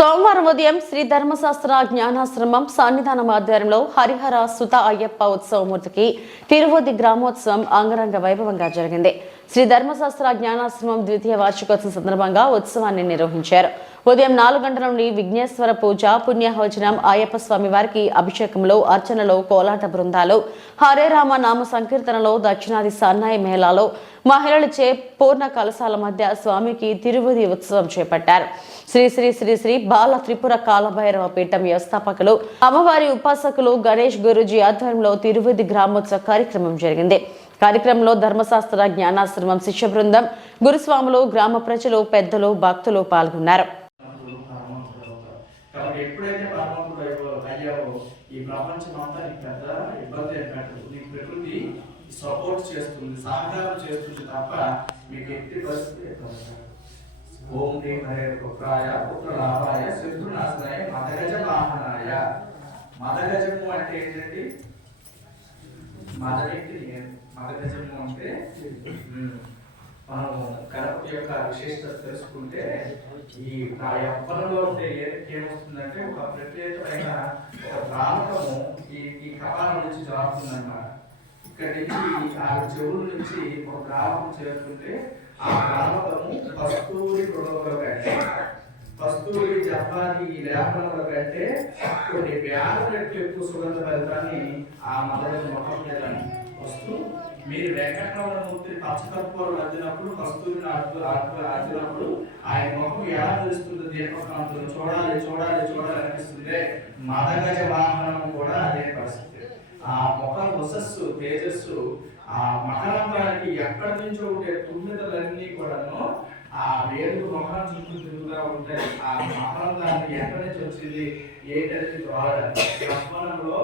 సోమవారం ఉదయం శ్రీ ధర్మశాస్త్ర జ్ఞానాశ్రమం సన్నిధానం ఆధ్వర్యంలో హరిహర సుత అయ్యప్ప ఉత్సవమూర్తికి తిరువది గ్రామోత్సవం అంగరంగ వైభవంగా జరిగింది. శ్రీ ధర్మశాస్త్ర జ్ఞానాశ్రమం ద్వితీయ వార్షికోత్సవం సందర్భంగా ఉత్సవాన్ని నిర్వహించారు. ఉదయం 4 గంటల నుండి విఘ్నేశ్వర పూజ, పుణ్యహోచనం, అయ్యప్ప స్వామి వారికి అభిషేకంలో, అర్చనలో, కోలాట బృందాలు, హరే రామ నామ సంకీర్తనలో, దక్షిణాది సన్నాయి మేళాలో, మహిళలచే పూర్ణ కలశాల మధ్య స్వామికి తిరువది ఉత్సవం చేపట్టారు. శ్రీ శ్రీ శ్రీ శ్రీ బాల త్రిపుర కాలభైరవ పీఠం వ్యవస్థాపకులు, అమ్మవారి ఉపాసకులు గణేష్ గురూజీ ఆధ్వర్యంలో తిరువది గ్రామోత్సవ కార్యక్రమం జరిగింది. కార్యక్రమంలో ధర్మశాస్త్ర జ్ఞానాశ్రమం శిష్య బృందం, గురుస్వాములు, గ్రామ ప్రజలు, పెద్దలు, భక్తులు పాల్గొన్నారు. సపోర్ట్ చేస్తుంది, సహకారం చేస్తుంది తప్ప మీకు ఎట్టి పరిస్థితి ఓం హ్రీం హరే పుత్రాయ పుత్రలాభాయ శత్రునాశనాయ మదగజ వాహనాయ. మదగజము అంటే ఏంటండి? మదగజము అంటే మనము గణపతి యొక్క విశేషత తెలుసుకుంటే ఈ ఆ యవ్వనంలో ఉండే ఏమొస్తుందంటే ఒక ప్రత్యేకమైన ఒక ద్రావకము ఈ కపాలం నుంచి జారుతుందన్నమాట. ఇక్కడి నుంచి ఆ చెవుల నుంచి ఒక ద్రావకం చేరుతుంటే ఆ ద్రావకము కస్తూరి మృగముల కంటే, కస్తూరి జపాది లేపనముల కంటే కొన్ని వేల రెట్లు ఎక్కువ సుగంధ ఫలితాన్ని ఆ మదగజ మొహం మీద వస్తూ, మీరు వెంకటరమణమూర్తిని పచ్చకర్పూరం అద్దినప్పుడు, కస్తూరిని అద్దినప్పుడు ఆయన ముఖం ఎలా తెలుస్తుంది? దీపకాంతులు చూడాలి చూడాలి చూడాలి అనిపిస్తుంది. మదగజ వాహనం కూడా అదే పరిస్థితి. ఆ ముఖ వసస్సు, తేజస్సు, ఆ మకరంగానికి ఎక్కడి నుంచో ఉండే తుమ్మిదలన్నీ కూడాను ఆ వేరు మొహం చుట్టూ తిరుగుతూ ఉంటాయి. ఆ మకరంగాన్ని ఎక్కడి నుంచి వచ్చింది ఏంటనేది చూడాలి.